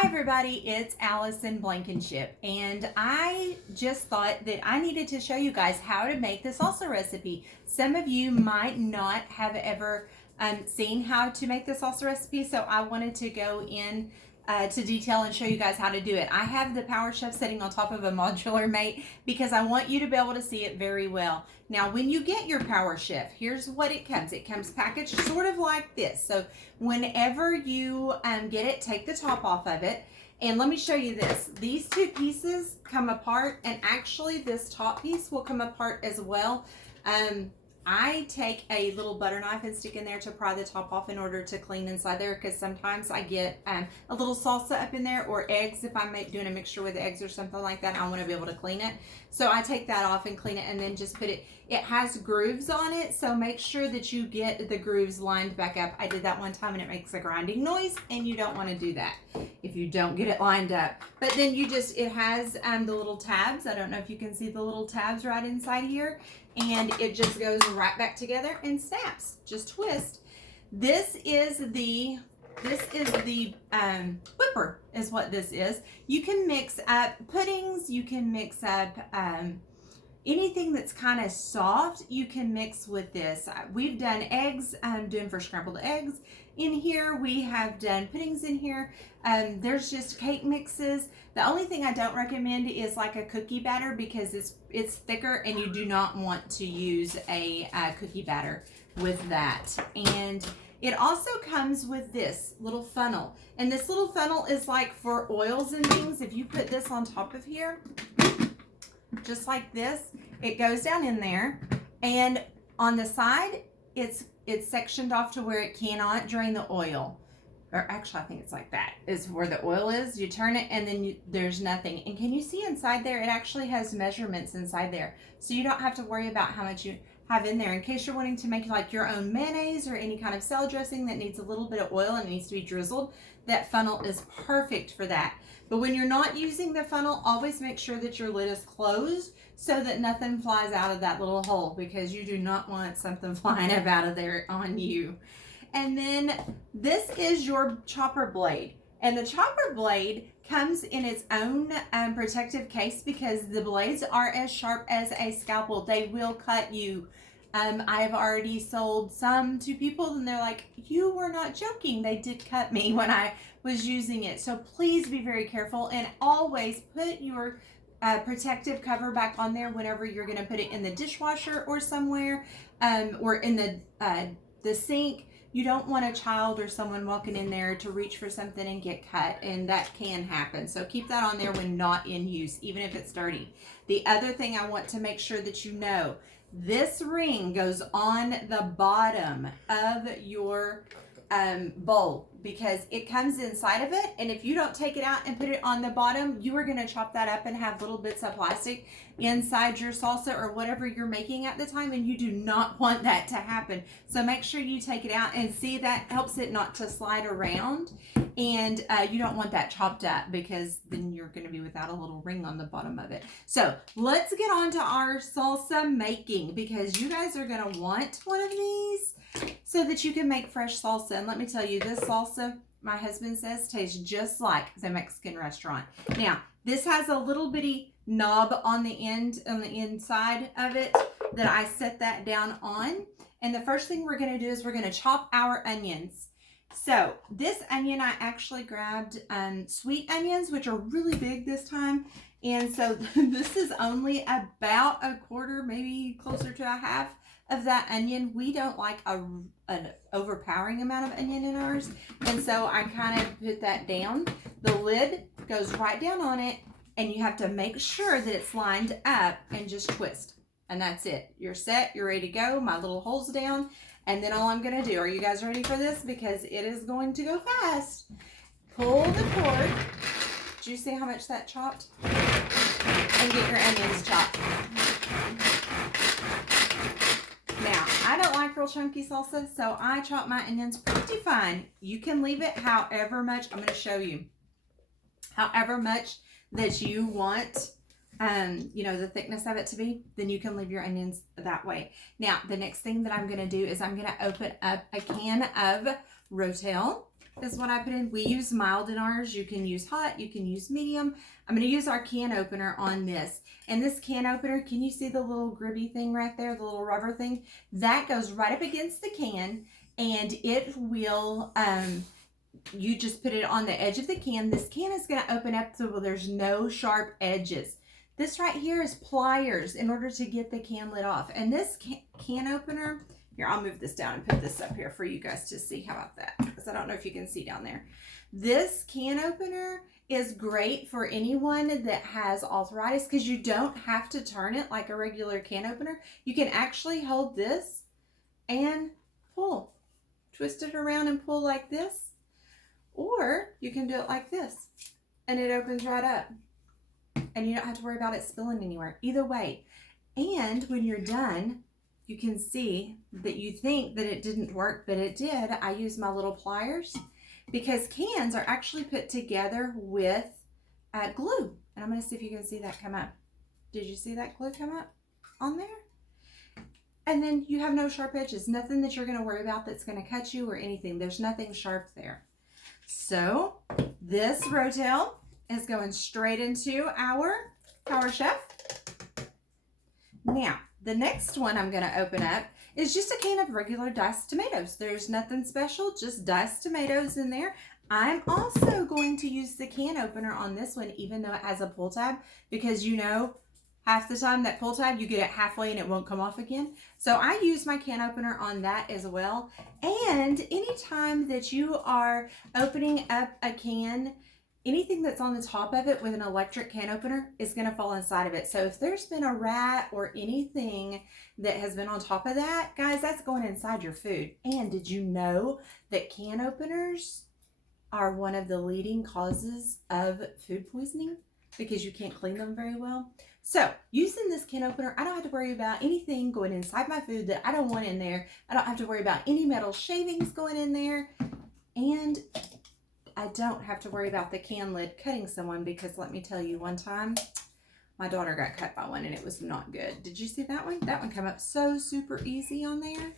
Hi everybody, it's Allison Blankenship, and I just thought that I needed to show you guys how to make the salsa recipe. Some of you might not have ever seen how to make the salsa recipe, so I wanted to go in to detail and show you guys how to do it. I have the Power Chef sitting on top of a modular mate because I want you to be able to see it very well. Now, when you get your Power Chef, here's what it comes. It comes packaged sort of like this. So whenever you get it, take the top off of it. And let me show you this. These two pieces come apart, and actually this top piece will come apart as well. I take a little butter knife and stick in there to pry the top off in order to clean inside there, because sometimes I get a little salsa up in there, or eggs. If I'm doing a mixture with eggs or something like that, I want to be able to clean it. So I take that off and clean it, and then just put it, it has grooves on it, so make sure that you get the grooves lined back up. I did that one time and it makes a grinding noise, and you don't want to do that if you don't get it lined up. But then you just, it has the little tabs. I don't know if you can see the little tabs right inside here, and it just goes right back together and snaps. Just twist. This is the whipper is what this is. You can mix up puddings, you can mix up anything that's kind of soft, you can mix with this. We've done eggs, doing for scrambled eggs in here. We have done puddings in here. There's just cake mixes. The only thing I don't recommend is like a cookie batter, because it's thicker, and you do not want to use a cookie batter with that. And it also comes with this little funnel, and this little funnel is like for oils and things. If you put this on top of here, just like this, it goes down in there, and on the side it's sectioned off to where it cannot drain the oil. Or actually, I think it's like that is where the oil is. You turn it, and then there's nothing. And can you see inside there? It actually has measurements inside there, so you don't have to worry about how much you have in there. In case you're wanting to make like your own mayonnaise or any kind of salad dressing that needs a little bit of oil and it needs to be drizzled, that funnel is perfect for that. But when you're not using the funnel, always make sure that your lid is closed so that nothing flies out of that little hole, because you do not want something flying up out of there on you. And then this is your chopper blade. And the chopper blade comes in its own protective case, because the blades are as sharp as a scalpel. They will cut you. I have already sold some to people, and they're like, you were not joking. They did cut me when I was using it. So please be very careful, and always put your protective cover back on there whenever you're going to put it in the dishwasher or somewhere, or in the sink. You don't want a child or someone walking in there to reach for something and get cut, and that can happen. So keep that on there when not in use, even if it's dirty. The other thing I want to make sure that you know, this ring goes on the bottom of your bowl, because it comes inside of it, and if you don't take it out and put it on the bottom, you are going to chop that up and have little bits of plastic inside your salsa or whatever you're making at the time, and you do not want that to happen. So make sure you take it out, and see, that helps it not to slide around, and you don't want that chopped up, because then you're going to be without a little ring on the bottom of it. So let's get on to our salsa making, because you guys are going to want one of these so that you can make fresh salsa. And let me tell you, this salsa, my husband says, tastes just like the Mexican restaurant. Now, this has a little bitty knob on the end, on the inside of it, that I set that down on. And the first thing we're going to do is we're going to chop our onions. So this onion, I actually grabbed sweet onions, which are really big this time. And so this is only about a quarter, maybe closer to a half of that onion. We don't like an overpowering amount of onion in ours, and so I kind of put that down. The lid goes right down on it, and you have to make sure that it's lined up, and just twist, and that's it. You're set, you're ready to go. My little hole's down, and then all I'm going to do, are you guys ready for this? Because it is going to go fast. Pull the cord. Do you see how much that chopped? And get your onions chopped. Now, I don't like real chunky salsa, so I chop my onions pretty fine. You can leave it however much, I'm going to show you, however much that you want, you know, the thickness of it to be, then you can leave your onions that way. Now, the next thing that I'm going to do is I'm going to open up a can of Rotel. is what I put in. We use mild in ours. You can use hot, you can use medium. I'm going to use our can opener on this. And this can opener, can you see the little gribby thing right there, the little rubber thing? That goes right up against the can, and it will, you just put it on the edge of the can. This can is going to open up so there's no sharp edges. This right here is pliers in order to get the can lid off. And this can opener, here, I'll move this down and put this up here for you guys to see. How about that? Because I don't know if you can see down there. This can opener is great for anyone that has arthritis because you don't have to turn it like a regular can opener. You can actually hold this and pull. Twist it around and pull like this. Or you can do it like this and it opens right up. And you don't have to worry about it spilling anywhere. Either way. And when you're done, you can see that you think that it didn't work, but it did. I used my little pliers because cans are actually put together with glue. And I'm going to see if you can see that come up. Did you see that glue come up on there? And then you have no sharp edges. Nothing that you're going to worry about that's going to cut you or anything. There's nothing sharp there. So this Rotel is going straight into our Power Chef. Now, the next one I'm going to open up is just a can of regular diced tomatoes. There's nothing special, just diced tomatoes in there. I'm also going to use the can opener on this one, even though it has a pull tab, because you know, half the time that pull tab, you get it halfway and it won't come off again. So I use my can opener on that as well. And anytime that you are opening up a can, anything that's on the top of it with an electric can opener is going to fall inside of it. So if there's been a rat or anything that has been on top of that, guys, that's going inside your food. And did you know that can openers are one of the leading causes of food poisoning because you can't clean them very well? So using this can opener, I don't have to worry about anything going inside my food that I don't want in there. I don't have to worry about any metal shavings going in there. And I don't have to worry about the can lid cutting someone, because let me tell you, one time my daughter got cut by one and it was not good. Did you see that one? That one came up so super easy on there.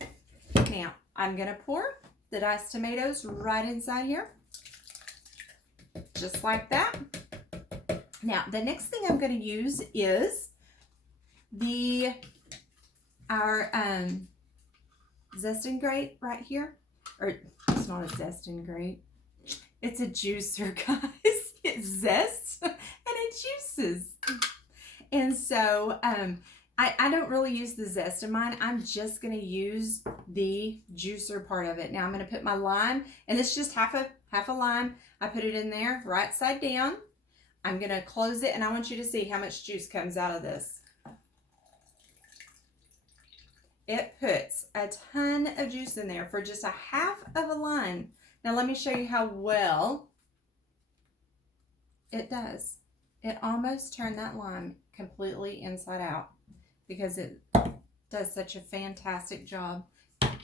Now I'm going to pour the diced tomatoes right inside here. Just like that. Now the next thing I'm going to use is our zest and grate right here. Or it's not a zest and grate. It's a juicer, guys. It zests and it juices. And so I don't really use the zest in mine. I'm just going to use the juicer part of it. Now I'm going to put my lime, and it's just half a lime. I put it in there right side down. I'm going to close it, and I want you to see how much juice comes out of this. It puts a ton of juice in there for just a half of a lime. Now let me show you how well it does. It almost turned that lime completely inside out because it does such a fantastic job.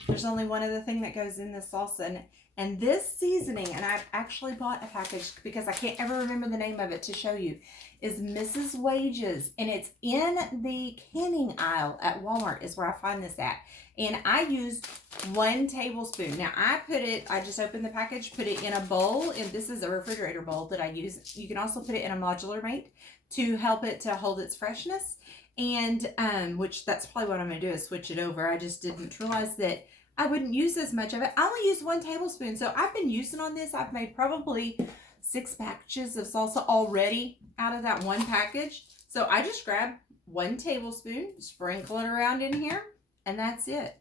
There's only one other thing that goes in this salsa, and this seasoning, and I've actually bought a package because I can't ever remember the name of it to show you, is Mrs. Wages, and it's in the canning aisle at Walmart is where I find this at. And I used 1 tablespoon. Now I just opened the package, put it in a bowl, and this is a refrigerator bowl that I use. You can also put it in a modular mate to help it to hold its freshness. And which that's probably what I'm gonna do, is switch it over. I just didn't realize that I wouldn't use as much of it. I only use 1 tablespoon. So I've been using on this. I've made probably 6 packages of salsa already out of that 1 package. So I just grab 1 tablespoon, sprinkle it around in here, and that's it.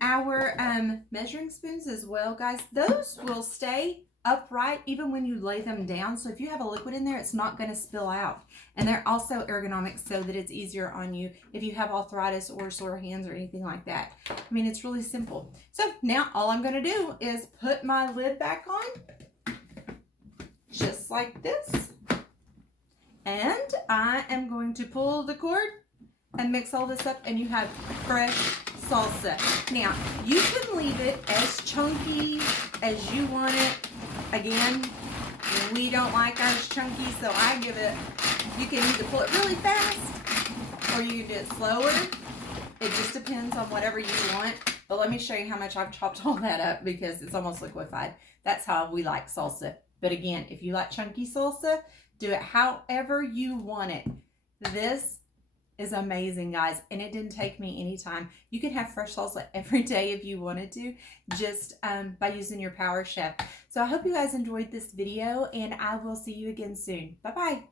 Our measuring spoons as well, guys, those will stay upright even when you lay them down. So if you have a liquid in there, it's not going to spill out. And they're also ergonomic so that it's easier on you if you have arthritis or sore hands or anything like that. I mean, it's really simple. So now all I'm going to do is put my lid back on, just like this. And I am going to pull the cord and mix all this up, and you have fresh salsa. Now, you can leave it as chunky as you want it. Again, we don't like ours chunky, so I give it, you can either pull it really fast or you can do it slower. It just depends on whatever you want. But let me show you how much I've chopped all that up because it's almost liquefied. That's how we like salsa. But again, if you like chunky salsa, do it however you want it. This is amazing, guys, and it didn't take me any time. You can have fresh salsa every day if you wanted to, just by using your Power Chef. So I hope you guys enjoyed this video, and I will see you again soon. Bye-bye.